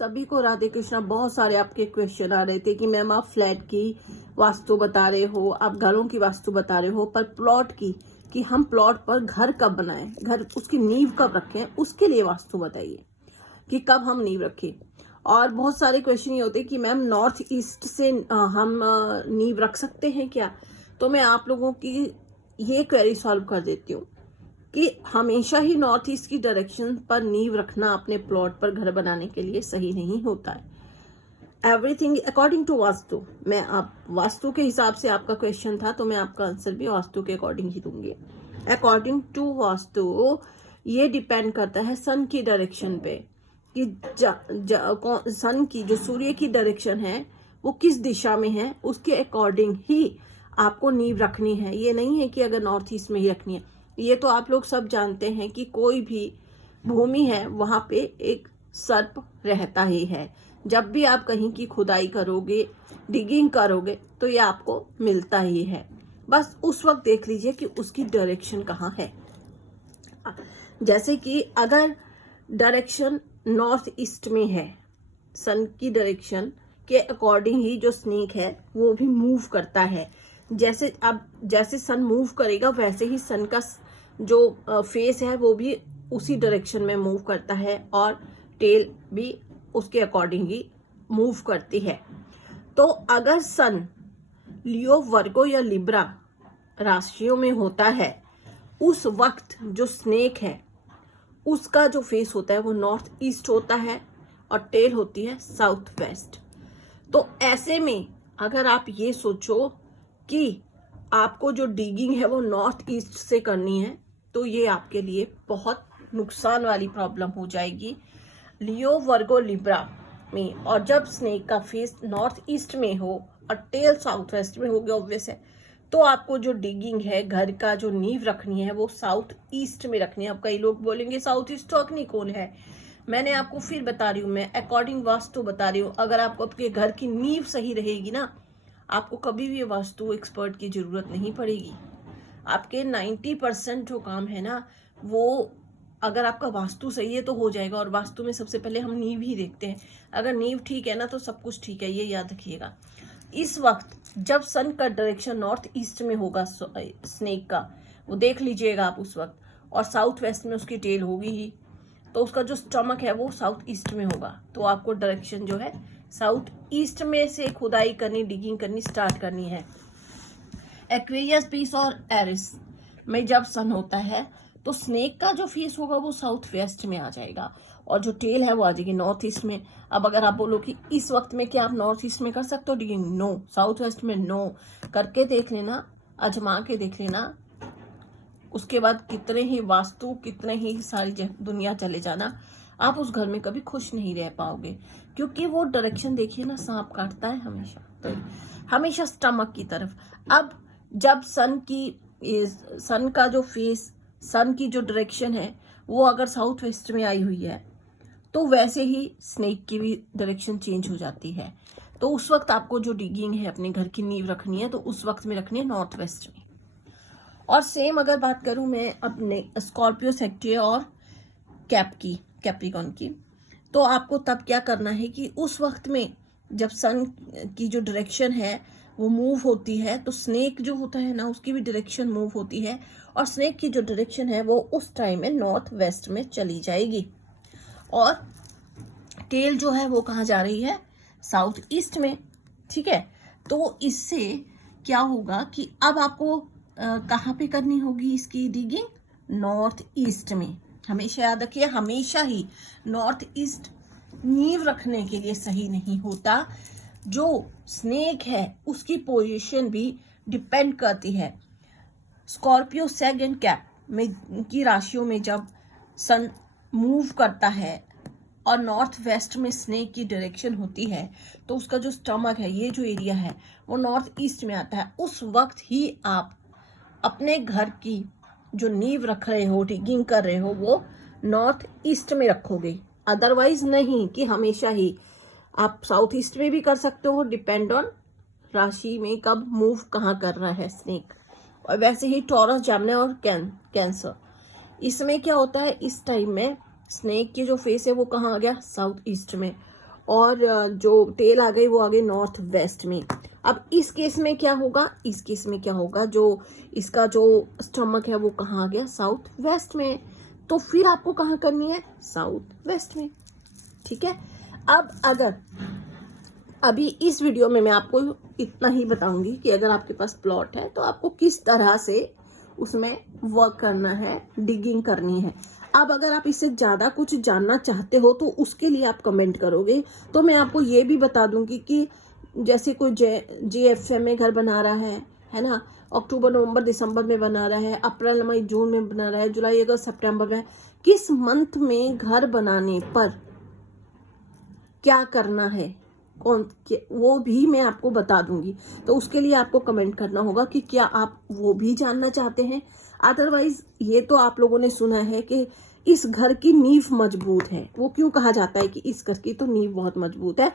सभी को राधे कृष्णा। बहुत सारे आपके क्वेश्चन आ रहे थे कि मैम आप फ्लैट की वास्तु बता रहे हो, आप घरों की वास्तु बता रहे हो, पर प्लॉट की कि हम प्लॉट पर घर कब बनाएं, घर उसकी नींव कब रखें, उसके लिए वास्तु बताइए कि कब हम नींव रखें। और बहुत सारे क्वेश्चन ये होते हैं कि मैम नॉर्थ ईस्ट से हम नींव रख सकते हैं क्या। तो मैं आप लोगों की ये क्वेरी सॉल्व कर देती हूँ कि हमेशा ही नॉर्थ ईस्ट की डायरेक्शन पर नींव रखना अपने प्लॉट पर घर बनाने के लिए सही नहीं होता है। Everything according to vastu. मैं आप वास्तु के हिसाब से आपका क्वेश्चन था तो मैं आपका आंसर भी वास्तु के अकॉर्डिंग ही दूंगी। अकॉर्डिंग टू वास्तु ये डिपेंड करता है सन की डायरेक्शन पे कि सन की जो सूर्य की डायरेक्शन है वो किस दिशा में है, उसके अकॉर्डिंग ही आपको नींव रखनी है। ये नहीं है कि अगर नॉर्थ ईस्ट में ही रखनी है। ये तो आप लोग सब जानते हैं कि कोई भी भूमि है वहां पे एक सर्प रहता ही है। जब भी आप कहीं की खुदाई करोगे, डिगिंग करोगे, तो ये आपको मिलता ही है। बस उस वक्त देख लीजिए कि उसकी डायरेक्शन कहाँ है। जैसे कि अगर डायरेक्शन नॉर्थ ईस्ट में है, सन की डायरेक्शन के अकॉर्डिंग ही जो स्नेक है वो भी मूव करता है। जैसे सन मूव करेगा वैसे ही सन का जो फेस है वो भी उसी डायरेक्शन में मूव करता है और टेल भी उसके अकॉर्डिंग ही मूव करती है। तो अगर सन लियो, वर्गो या लिब्रा राशियों में होता है, उस वक्त जो स्नेक है उसका जो फेस होता है वो नॉर्थ ईस्ट होता है और टेल होती है साउथ वेस्ट। तो ऐसे में अगर आप ये सोचो कि आपको जो डिगिंग है वो नॉर्थ ईस्ट से करनी है तो ये आपके लिए बहुत नुकसान वाली प्रॉब्लम हो जाएगी लियो, वर्गो, लिब्रा में। और जब स्नेक का फेस नॉर्थ ईस्ट में हो और टेल साउथ वेस्ट में होगी ऑब्वियस है, तो आपको जो डिगिंग है, घर का जो नींव रखनी है वो साउथ ईस्ट में रखनी है। अब कई लोग बोलेंगे साउथ ईस्ट तो अग्नि कौन है। मैंने आपको फिर बता रही हूँ, मैं अकॉर्डिंग वास्तु बता रही हूँ। अगर आपको आपके घर की नींव सही रहेगी ना, आपको कभी भी वास्तु एक्सपर्ट की जरूरत नहीं पड़ेगी। आपके 90% जो काम है ना वो अगर आपका वास्तु सही है तो हो जाएगा। और वास्तु में सबसे पहले हम नींव ही देखते हैं। अगर नींव ठीक है ना तो सब कुछ ठीक है, ये याद रखिएगा। इस वक्त जब सन का डायरेक्शन नॉर्थ ईस्ट में होगा स्नेक का, वो देख लीजिएगा आप उस वक्त, और साउथ वेस्ट में उसकी टेल होगी ही, तो उसका जो स्टमक है वो साउथ ईस्ट में होगा। तो आपको डायरेक्शन जो है साउथ ईस्ट में से खुदाई करनी, डिगिंग करनी स्टार्ट करनी है। एक्वेरियस, पीस और एरिस में जब सन होता है तो स्नेक का जो फेस होगा वो साउथ वेस्ट में आ जाएगा और जो टेल है वो आ जाएगी नॉर्थ ईस्ट में। अब अगर आप बोलो कि इस वक्त में क्या आप नॉर्थ ईस्ट में कर सकते हो डिगिंग, नो। साउथ वेस्ट में नो। करके देख लेना, आजमा के देख लेना। उसके बाद कितने ही वास्तु, कितने ही सारी दुनिया चले जाना, आप उस घर में कभी खुश नहीं रह पाओगे। क्योंकि वो डायरेक्शन देखिए ना, सांप काटता है हमेशा, तो हमेशा स्टमक की तरफ। अब जब सन का जो फेस, सन की जो डायरेक्शन है वो अगर साउथ वेस्ट में आई हुई है तो वैसे ही स्नेक की भी डायरेक्शन चेंज हो जाती है। तो उस वक्त आपको जो डिगिंग है अपने घर की नींव रखनी है तो उस वक्त में रखनी है नॉर्थ वेस्ट में। और सेम अगर बात करूं मैं अपने स्कॉर्पियो, सेक्टिया और कैप्रिकॉर्न की, तो आपको तब क्या करना है कि उस वक्त में जब सन की जो डायरेक्शन है वो मूव होती है तो स्नेक जो होता है ना उसकी भी डायरेक्शन मूव होती है और स्नेक की जो डायरेक्शन है वो उस टाइम में नॉर्थ वेस्ट में चली जाएगी और टेल जो है वो कहाँ जा रही है, साउथ ईस्ट में। ठीक है, तो इससे क्या होगा कि अब आपको कहाँ पे करनी होगी इसकी डिगिंग, नॉर्थ ईस्ट में। हमेशा याद रखिए, हमेशा ही नॉर्थ ईस्ट नींव रखने के लिए सही नहीं होता। जो स्नेक है उसकी पोजीशन भी डिपेंड करती है। स्कॉर्पियो, सैग एंड कैप में की राशियों में जब सन मूव करता है और नॉर्थ वेस्ट में स्नेक की डायरेक्शन होती है तो उसका जो स्टमक है, ये जो एरिया है वो नॉर्थ ईस्ट में आता है। उस वक्त ही आप अपने घर की जो नींव रख रहे हो, डिगिंग कर रहे हो, वो नॉर्थ ईस्ट में रखोगे। अदरवाइज नहीं कि हमेशा ही आप साउथ ईस्ट में भी कर सकते हो, डिपेंड ऑन राशि में कब मूव कहाँ कर रहा है स्नेक। और वैसे ही टॉरस, जेमिनी और कैंसर, इसमें क्या होता है, इस टाइम में स्नेक की जो फेस है वो कहाँ आ गया, साउथ ईस्ट में। और जो टेल आ गई वो आ गई नॉर्थ वेस्ट में। अब इस केस में क्या होगा, इस केस में क्या होगा, जो इसका जो स्टमक है वो कहाँ आ गया, साउथ वेस्ट में। तो फिर आपको कहाँ करनी है, साउथ वेस्ट में। ठीक है। अब अगर अभी इस वीडियो में मैं आपको इतना ही बताऊंगी कि अगर आपके पास प्लॉट है तो आपको किस तरह से उसमें वर्क करना है, डिगिंग करनी है। अब अगर आप इससे ज़्यादा कुछ जानना चाहते हो तो उसके लिए आप कमेंट करोगे तो मैं आपको ये भी बता दूंगी कि जैसे कोई JFM में घर बना रहा है ना, अक्टूबर नवंबर दिसंबर में बना रहा है, अप्रैल मई जून में बना रहा है, जुलाई अगस्त सितंबर में, किस मंथ में घर बनाने पर क्या करना है, वो भी मैं आपको बता दूंगी। तो उसके लिए आपको कमेंट करना होगा कि क्या आप वो भी जानना चाहते हैं। अदरवाइज ये तो आप लोगों ने सुना है कि इस घर की नींव मजबूत है। वो क्यों कहा जाता है कि इस घर की तो नींव बहुत मजबूत है,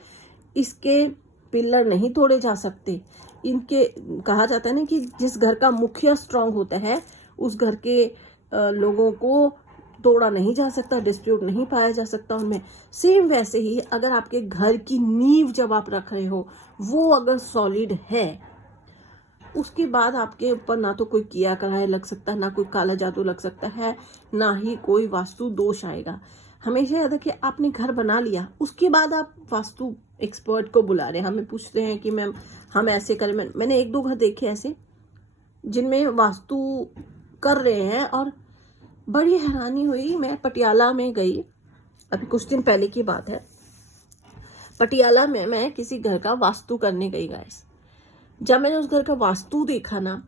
इसके पिलर नहीं तोड़े जा सकते। इनके कहा जाता है ना कि जिस घर का मुखिया स्ट्रांग होता है उस घर के लोगों को तोड़ा नहीं जा सकता, डिस्प्यूट नहीं पाया जा सकता उनमें। सेम वैसे ही अगर आपके घर की नींव जब आप रख रहे हो वो अगर सॉलिड है, उसके बाद आपके ऊपर ना तो कोई किया कराया लग सकता है, ना कोई काला जादू लग सकता है, ना ही कोई वास्तु दोष आएगा। हमेशा याद रखिए, आपने घर बना लिया उसके बाद आप वास्तु एक्सपर्ट को बुला रहे हैं, हमें पूछते हैं कि मैम हम ऐसे करें। मैंने 1-2 घर देखे ऐसे जिनमें वास्तु कर रहे हैं और बड़ी हैरानी हुई। मैं पटियाला में गई, अभी कुछ दिन पहले की बात है। पटियाला में मैं किसी घर का वास्तु करने गई गाइस। जब मैंने उस घर का वास्तु देखा ना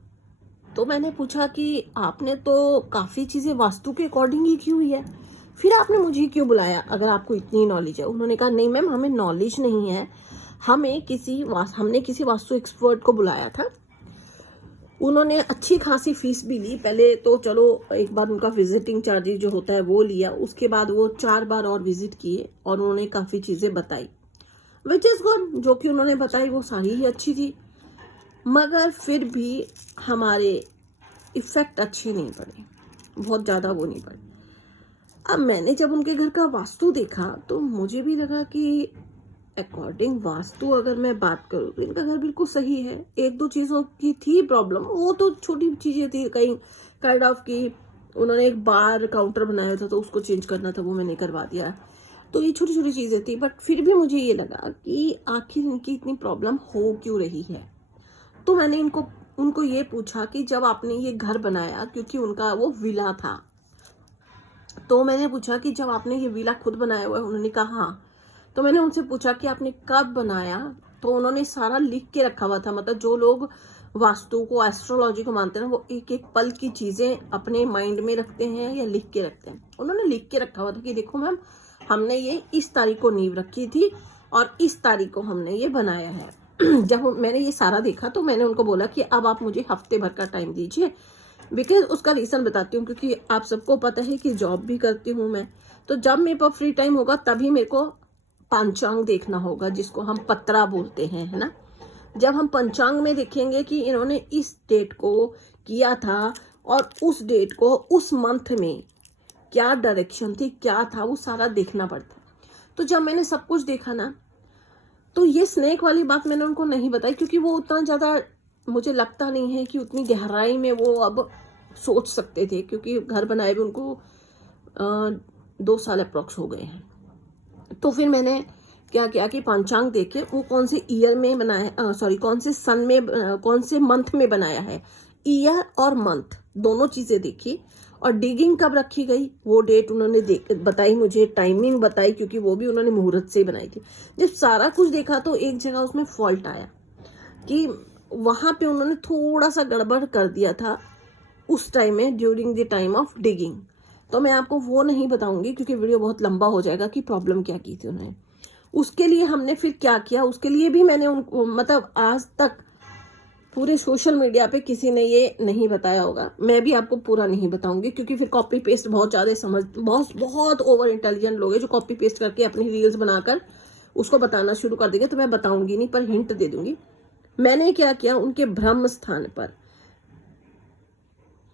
तो मैंने पूछा कि आपने तो काफ़ी चीज़ें वास्तु के अकॉर्डिंग ही की हुई है, फिर आपने मुझे क्यों बुलाया अगर आपको इतनी नॉलेज है। उन्होंने कहा नहीं मैम, हमें नॉलेज नहीं है, हमने किसी वास्तु एक्सपर्ट को बुलाया था। उन्होंने अच्छी खासी फीस भी ली। पहले तो चलो एक बार उनका विजिटिंग चार्जेस जो होता है वो लिया, उसके बाद वो 4 बार और विजिट किए और उन्होंने काफ़ी चीज़ें बताई, विच इज़ गुड। जो कि उन्होंने बताई वो सारी ही अच्छी थी, मगर फिर भी हमारे इफ़ेक्ट अच्छी नहीं पड़े, बहुत ज़्यादा वो नहीं पड़े। अब मैंने जब उनके घर का वास्तु देखा तो मुझे भी लगा कि अकॉर्डिंग वास्तु अगर मैं बात करूँ तो इनका घर बिल्कुल सही है। 1-2 चीज़ों की थी प्रॉब्लम, वो तो छोटी चीज़ें थी, कहीं काइंड ऑफ की उन्होंने एक बार काउंटर बनाया था तो उसको चेंज करना था, वो मैंने करवा दिया। तो ये छोटी छोटी चीज़ें थी, बट फिर भी मुझे ये लगा कि आखिर इनकी इतनी प्रॉब्लम हो क्यों रही है। तो मैंने उनको ये पूछा कि जब आपने ये घर बनाया, क्योंकि उनका वो विला था, तो मैंने पूछा कि जब आपने ये विला खुद बनाया हुआ है, उन्होंने कहा हाँ। तो मैंने उनसे पूछा कि आपने कब बनाया, तो उन्होंने सारा लिख के रखा हुआ था। मतलब जो लोग वास्तु को, एस्ट्रोलॉजी को मानते हैं वो एक एक पल की चीज़ें अपने माइंड में रखते हैं या लिख के रखते हैं। उन्होंने लिख के रखा हुआ था कि देखो मैम, हमने ये इस तारीख को नींव रखी थी और इस तारीख को हमने ये बनाया है। जब मैंने ये सारा देखा तो मैंने उनको बोला कि अब आप मुझे हफ्ते भर का टाइम दीजिए, बिकॉज उसका रीज़न बताती हूँ, क्योंकि आप सबको पता है कि जॉब भी करती हूँ मैं, तो जब मेरे पास फ्री टाइम होगा तभी मेरे को पंचांग देखना होगा, जिसको हम पत्रा बोलते हैं, है ना। जब हम पंचांग में देखेंगे कि इन्होंने इस डेट को किया था और उस डेट को उस मंथ में क्या डायरेक्शन थी, क्या था, वो सारा देखना पड़ता। तो जब मैंने सब कुछ देखा ना, तो ये स्नेक वाली बात मैंने उनको नहीं बताई, क्योंकि वो उतना ज़्यादा मुझे लगता नहीं है कि उतनी गहराई में वो अब सोच सकते थे, क्योंकि घर बनाए हुए उनको 2 साल अप्रॉक्स हो गए हैं। तो फिर मैंने क्या किया कि पंचांग देखे वो कौन से ईयर में बनाया, कौन से सन में, कौन से मंथ में बनाया है, ईयर और मंथ दोनों चीज़ें देखी। और डिगिंग कब रखी गई वो डेट उन्होंने बताई मुझे, टाइमिंग बताई, क्योंकि वो भी उन्होंने मुहूर्त से बनाई थी। जब सारा कुछ देखा तो एक जगह उसमें फॉल्ट आया कि वहाँ पे उन्होंने थोड़ा सा गड़बड़ कर दिया था उस टाइम में, during the time of digging. तो मैं आपको वो नहीं बताऊंगी क्योंकि वीडियो बहुत लंबा हो जाएगा कि प्रॉब्लम क्या की थी उन्होंने। उसके लिए हमने फिर क्या किया, उसके लिए भी मैंने उनको, मतलब आज तक पूरे सोशल मीडिया पे किसी ने ये नहीं बताया होगा, मैं भी आपको पूरा नहीं बताऊंगी, क्योंकि फिर कॉपी पेस्ट बहुत ज़्यादा बहुत ओवर इंटेलिजेंट लोग हैं जो कॉपी पेस्ट करके अपनी रील्स बनाकर उसको बताना शुरू कर देंगे। तो मैं बताऊंगी नहीं, पर हिंट दे दूंगी। मैंने क्या किया, उनके ब्रह्म स्थान पर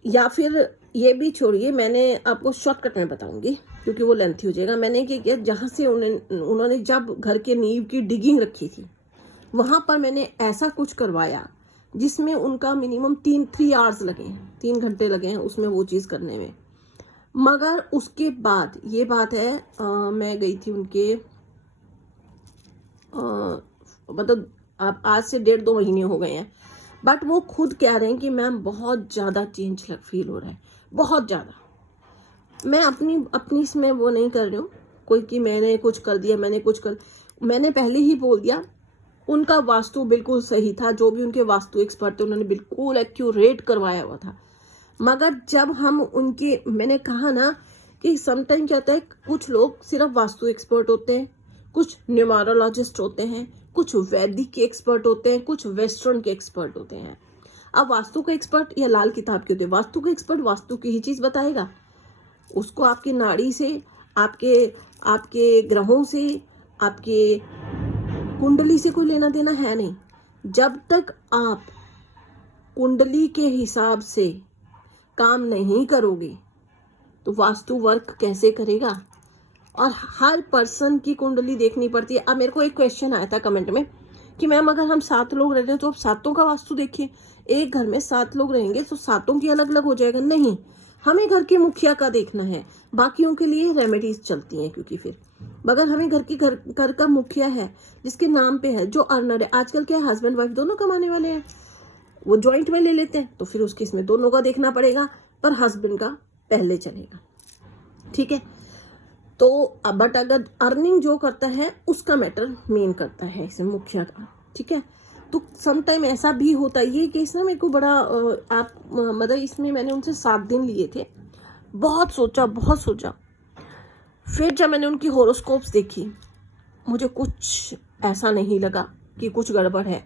या फिर ये भी छोड़िए, मैंने आपको शॉर्टकट में बताऊंगी क्योंकि वो लेंथी हो जाएगा। मैंने क्या किया, जहाँ से उन्होंने जब घर के नींव की डिगिंग रखी थी वहां पर मैंने ऐसा कुछ करवाया जिसमें उनका मिनिमम 3 आवर्स लगे हैं, 3 घंटे लगे हैं उसमें वो चीज़ करने में। मगर उसके बाद ये बात है, मैं गई थी उनके मतलब आप आज से 1.5-2 महीने हो गए हैं, बट वो खुद कह रहे हैं कि मैम बहुत ज़्यादा चेंज फील हो रहा है, बहुत ज़्यादा। मैं अपनी इसमें वो नहीं कर रही हूँ कोई कि मैंने कुछ कर दिया, मैंने पहले ही बोल दिया उनका वास्तु बिल्कुल सही था, जो भी उनके वास्तु एक्सपर्ट थे उन्होंने बिल्कुल एक्यूरेट करवाया हुआ था। मगर जब हम उनके, मैंने कहा ना कि समटाइम क्या होता है, कुछ लोग सिर्फ वास्तु एक्सपर्ट होते हैं, कुछ न्यूमरोलॉजिस्ट होते हैं, कुछ वैदिक के एक्सपर्ट होते हैं, कुछ वेस्टर्न के एक्सपर्ट होते हैं। अब वास्तु का एक्सपर्ट या लाल किताब के होते हैं, वास्तु का एक्सपर्ट वास्तु की ही चीज बताएगा, उसको आपकी नाड़ी से, आपके ग्रहों से, आपके कुंडली से कोई लेना देना है नहीं। जब तक आप कुंडली के हिसाब से काम नहीं करोगे तो वास्तु वर्क कैसे करेगा। और हर पर्सन की कुंडली देखनी पड़ती है। अब मेरे को एक क्वेश्चन आया था कमेंट में कि मैम अगर हम 7 लोग रह रहे हैं तो अब 7 का वास्तु देखिए, एक घर में 7 लोग रहेंगे तो 7 की अलग अलग हो जाएगा। नहीं, हमें घर के मुखिया का देखना है, बाकियों के लिए रेमेडीज चलती हैं। क्योंकि फिर अगर हमें घर का मुखिया है जिसके नाम पे है, जो अर्नर है, आजकल क्या हस्बैंड वाइफ दोनों कमाने वाले हैं, वो ज्वाइंट में ले लेते हैं, तो फिर उस केस में दोनों का देखना पड़ेगा, पर हस्बैंड का पहले चलेगा, ठीक है। तो बट अगर अर्निंग जो करता है उसका मैटर मेन करता है इसे मुखिया का, ठीक है। तो समटाइम ऐसा भी होता है, ये केस ना मेरे को बड़ा आप मतलब इसमें मैंने उनसे 7 दिन लिए थे, बहुत सोचा। फिर जब मैंने उनकी होरोस्कोप्स देखी मुझे कुछ ऐसा नहीं लगा कि कुछ गड़बड़ है।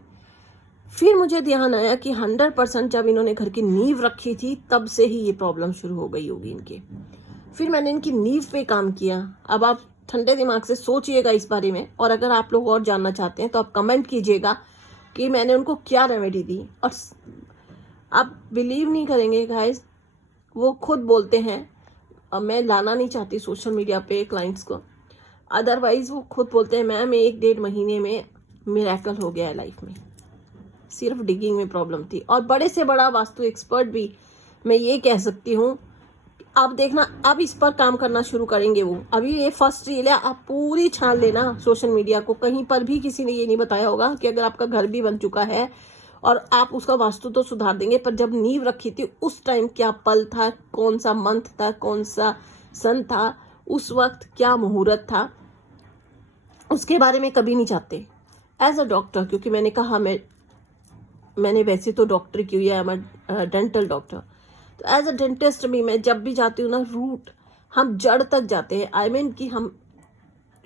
फिर मुझे ध्यान आया कि 100% जब इन्होंने घर की नींव रखी थी तब से ही ये प्रॉब्लम शुरू हो गई होगी इनकी। फिर मैंने इनकी नींव पे काम किया। अब आप ठंडे दिमाग से सोचिएगा इस बारे में, और अगर आप लोग और जानना चाहते हैं तो आप कमेंट कीजिएगा कि मैंने उनको क्या रेमेडी दी। और आप बिलीव नहीं करेंगे गाइस, वो खुद बोलते हैं, अब मैं लाना नहीं चाहती सोशल मीडिया पे क्लाइंट्स को, अदरवाइज वो खुद बोलते हैं मैम 1-1.5 महीने में मिरेकल हो गया है लाइफ में, सिर्फ डिगिंग में प्रॉब्लम थी। और बड़े से बड़ा वास्तु एक्सपर्ट भी मैं ये कह सकती हूँ, आप देखना अब इस पर काम करना शुरू करेंगे वो। अभी ये फर्स्ट रील है, आप पूरी छान लेना सोशल मीडिया को, कहीं पर भी किसी ने ये नहीं बताया होगा कि अगर आपका घर भी बन चुका है और आप उसका वास्तु तो सुधार देंगे, पर जब नींव रखी थी उस टाइम क्या पल था, कौन सा मंथ था, कौन सा सन था, उस वक्त क्या मुहूर्त था, उसके बारे में कभी नहीं चाहते एज अ डॉक्टर। क्योंकि मैंने कहा मैंने वैसे तो डॉक्टर की हुई है, मैं डेंटल डॉक्टर, तो एज अ डेंटिस्ट भी मैं जब भी जाती हूँ ना, रूट हम जड़ तक जाते हैं। आई मीन कि हम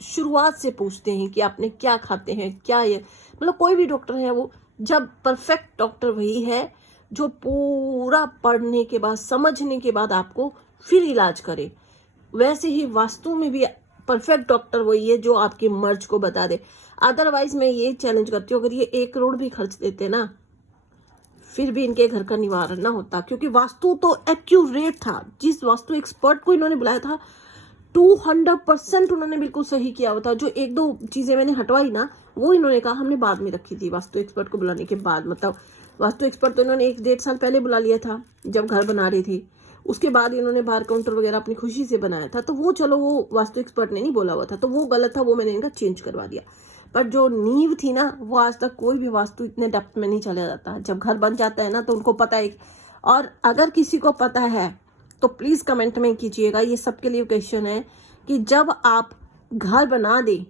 शुरुआत से पूछते हैं कि आपने क्या खाते हैं, क्या ये, मतलब कोई भी डॉक्टर है वो, जब परफेक्ट डॉक्टर वही है जो पूरा पढ़ने के बाद, समझने के बाद आपको फिर इलाज करे। वैसे ही वास्तु में भी परफेक्ट डॉक्टर वही है जो आपकी मर्ज को बता दे। अदरवाइज मैं ये चैलेंज करती हूँ, अगर ये 1 करोड़ भी खर्च देते ना फिर भी इनके घर का निवारण ना होता, क्योंकि वास्तु तो एक्यूरेट था। जिस वास्तु एक्सपर्ट को इन्होंने बुलाया था 200% उन्होंने बिल्कुल सही किया हुआ था। जो 1-2 चीजें मैंने हटवाई ना, वो इन्होंने कहा हमने बाद में रखी थी वास्तु एक्सपर्ट को बुलाने के बाद। मतलब वास्तु एक्सपर्ट तो इन्होंने 1-1.5 साल पहले बुला लिया था जब घर बना रही थी, उसके बाद इन्होंने बार काउंटर वगैरह अपनी खुशी से बनाया था, तो वो चलो वो वास्तु एक्सपर्ट ने नहीं बोला हुआ था, तो वो गलत था, वो मैंने इनका चेंज करवा दिया। पर जो नींव थी ना, वो आज तक कोई भी वास्तु इतने डेप्थ में नहीं चला जाता। जब घर बन जाता है ना तो उनको पता है। और अगर किसी को पता है तो प्लीज कमेंट में कीजिएगा। ये सबके लिए क्वेश्चन है कि जब आप घर बना दे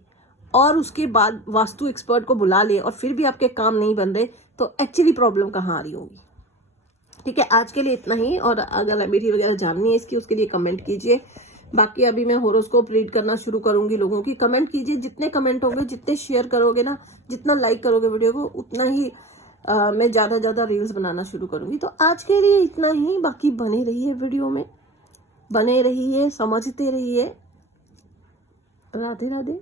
और उसके बाद वास्तु एक्सपर्ट को बुला ले और फिर भी आपके काम नहीं बन रहे, तो एक्चुअली प्रॉब्लम कहाँ आ रही होगी। ठीक है, आज के लिए इतना ही। और अगर रेमेडी वगैरह जाननी है इसकी, उसके लिए कमेंट कीजिए। बाकी अभी मैं होरोस्कोप रीड करना शुरू करूंगी लोगों की। कमेंट कीजिए, जितने कमेंट होंगे, जितने शेयर करोगे ना, जितना लाइक करोगे वीडियो को, उतना ही मैं ज्यादा रील्स बनाना शुरू करूंगी। तो आज के लिए इतना ही। बाकी बने रहिए वीडियो में, बने रहिए, समझते रहिए। राधे राधे।